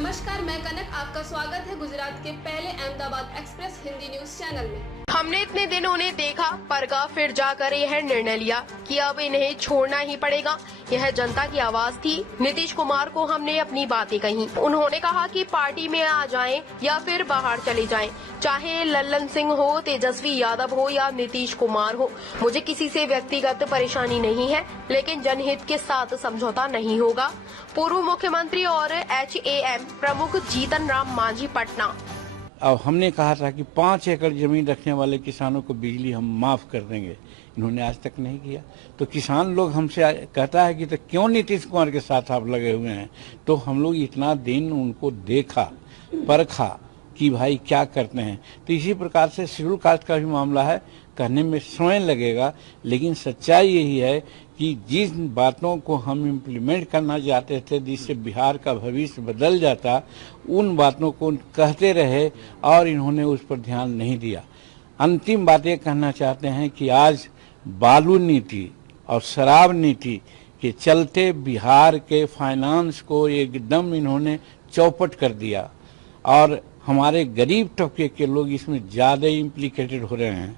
नमस्कार, मैं कनक, आपका स्वागत है गुजरात के पहले Ahmedabad express Hindi news channel में। हमने इतने दिन उन्हें देखा, परखा, फिर जाकर यह निर्णय लिया कि अब इन्हें छोड़ना ही पड़ेगा। यह जनता की आवाज थी। नीतीश कुमार को हमने अपनी बातें कही। उन्होंने कहा कि पार्टी में आ जाएं या फिर बाहर चले जाएं, चाहे लल्लन सिंह हो, तेजस्वी यादव हो या नीतीश कुमार हो। मुझे किसी से व्यक्तिगत परेशानी नहीं है, लेकिन जनहित के साथ समझौता नहीं होगा। पूर्व मुख्यमंत्री और HAM प्रमुख जीतन राम मांझी, पटना। अब हमने कहा था कि 5 एकड़ जमीन रखने वाले किसानों को बिजली हम माफ कर देंगे, इन्होंने आज तक नहीं किया। तो किसान लोग हमसे कहता है कि तो क्यों नीतीश कुमार के साथ आप लगे हुए हैं। तो हम लोग इतना दिन उनको देखा, परखा कि भाई क्या करते हैं। तो इसी प्रकार से शेड्यूल कास्ट का भी मामला है, कहने में समय लगेगा, लेकिन सच्चाई यही है कि जिन बातों को हम इम्प्लीमेंट करना चाहते थे, जिससे बिहार का भविष्य बदल जाता, उन बातों को कहते रहे और इन्होंने उस पर ध्यान नहीं दिया। अंतिम बात ये कहना चाहते हैं कि आज बालू नीति और शराब नीति के चलते बिहार के फाइनेंस को एकदम इन्होंने चौपट कर दिया और हमारे गरीब तबके के लोग इसमें ज़्यादा इम्प्लीकेटेड हो रहे हैं।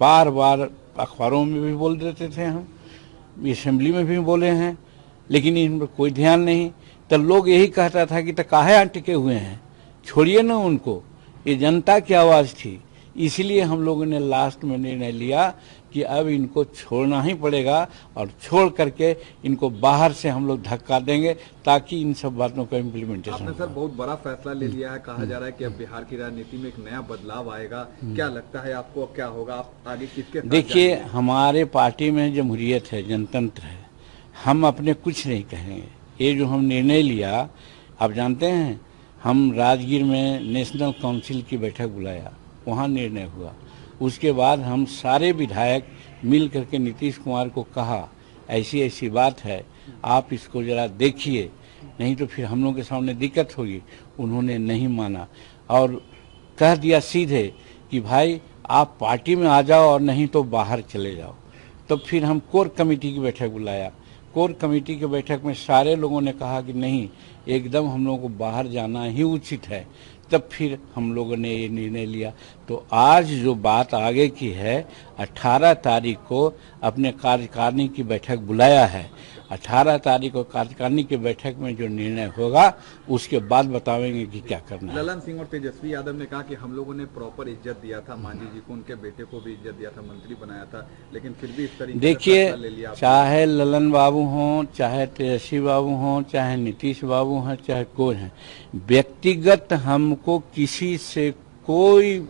बार बार अखबारों में भी बोल देते थे, हम असेंबली में भी बोले हैं, लेकिन इन पर कोई ध्यान नहीं। तो लोग यही कहता था कि तो काहे अटके हुए हैं, छोड़िए ना उनको, ये जनता की आवाज़ थी। इसलिए हम लोगों ने लास्ट में निर्णय लिया कि अब इनको छोड़ना ही पड़ेगा और छोड़ करके इनको बाहर से हम लोग धक्का देंगे ताकि इन सब बातों का इम्प्लीमेंटेशन। आपने सर बहुत बड़ा फैसला ले लिया है, कहा जा रहा है कि अब बिहार की राजनीति में एक नया बदलाव आएगा। क्या लगता है आपको, अब क्या होगा, आप आगे किसके साथ? देखिए, हमारे पार्टी में जमहूरियत है, जनतंत्र है, हम अपने कुछ नहीं कहेंगे। ये जो हम निर्णय लिया, आप जानते हैं, हम राजगीर में नेशनल काउंसिल की बैठक बुलाया, वहाँ निर्णय हुआ। उसके बाद हम सारे विधायक मिल करके नीतीश कुमार को कहा ऐसी ऐसी बात है, आप इसको जरा देखिए, नहीं तो फिर हम लोगों के सामने दिक्कत होगी। उन्होंने नहीं माना और कह दिया सीधे कि भाई आप पार्टी में आ जाओ और नहीं तो बाहर चले जाओ। तो फिर हम कोर कमेटी की बैठक बुलाया। कोर कमेटी की बैठक में सारे लोगों ने कहा कि नहीं, एकदम हम लोगों को बाहर जाना ही उचित है। तब फिर हम लोगों ने ये निर्णय लिया। तो आज जो बात आगे की है, 18 तारीख को अपने कार्यकारिणी की बैठक बुलाया है। 18 तारीख को कार्यकारिणी की बैठक में जो निर्णय होगा उसके बाद बताएंगे कि क्या करना है। ललन सिंह और तेजस्वी यादव ने कहा कि हम लोगों ने प्रॉपर इज्जत दिया था, मांझी जी को, उनके बेटे को भी इज्जत दिया था, मंत्री बनाया था, लेकिन फिर भी इस तरीके से फैसला ले लिया। चाहे ललन बाबू हों, चाहे तेजस्वी बाबू हों, चाहे नीतीश बाबू हैं, चाहे कोई हैं, व्यक्तिगत हमको किसी से कोई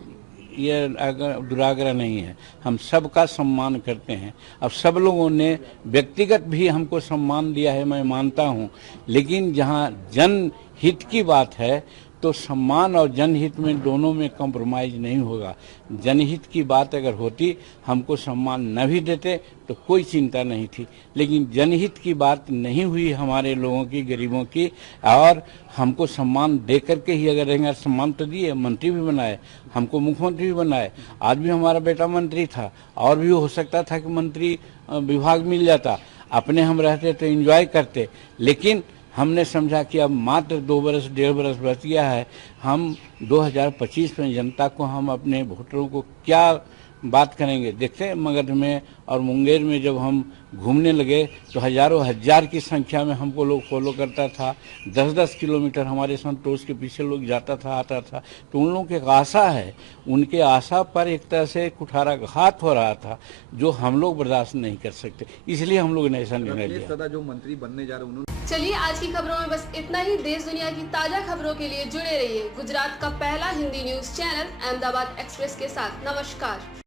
ये अगर दुराग्रह नहीं है। हम सबका सम्मान करते हैं। अब सब लोगों ने व्यक्तिगत भी हमको सम्मान दिया है, मैं मानता हूं, लेकिन जहां जनहित की बात है तो सम्मान और जनहित में दोनों में कॉम्प्रोमाइज नहीं होगा। जनहित की बात अगर होती, हमको सम्मान न भी देते तो कोई चिंता नहीं थी, लेकिन जनहित की बात नहीं हुई हमारे लोगों की, गरीबों की, और हमको सम्मान दे करके ही अगर रहेंगे। सम्मान तो दिए, मंत्री भी बनाए, हमको मुख्यमंत्री भी बनाए। आज भी हमारा बेटा मंत्री था, और भी हो सकता था कि मंत्री विभाग मिल जाता। अपने हम रहते तो एंजॉय करते, लेकिन हमने समझा कि अब मात्र 2 बरस 1.5 बरस बच गया है। हम 2025 में जनता को, हम अपने वोटरों को क्या बात करेंगे। देखते हैं मगध में और मुंगेर में जब हम घूमने लगे तो हजारों हजार की संख्या में हमको लोग फॉलो करता था। 10-10 किलोमीटर हमारे संतोष के पीछे लोग जाता था, आता था। तो उन लोगों की एक आशा है, उनके आशा पर एक तरह से कुठाराघात हो रहा था, जो हम लोग बर्दाश्त नहीं कर सकते। इसलिए हम लोग ने ऐसा निर्णय लिया। जो मंत्री बनने जा रहे उन्होंने। चलिए, आज की खबरों में बस इतना ही। देश दुनिया की ताजा खबरों के लिए जुड़े रहिए गुजरात का पहला Hindi news channel Ahmedabad express के साथ। नमस्कार।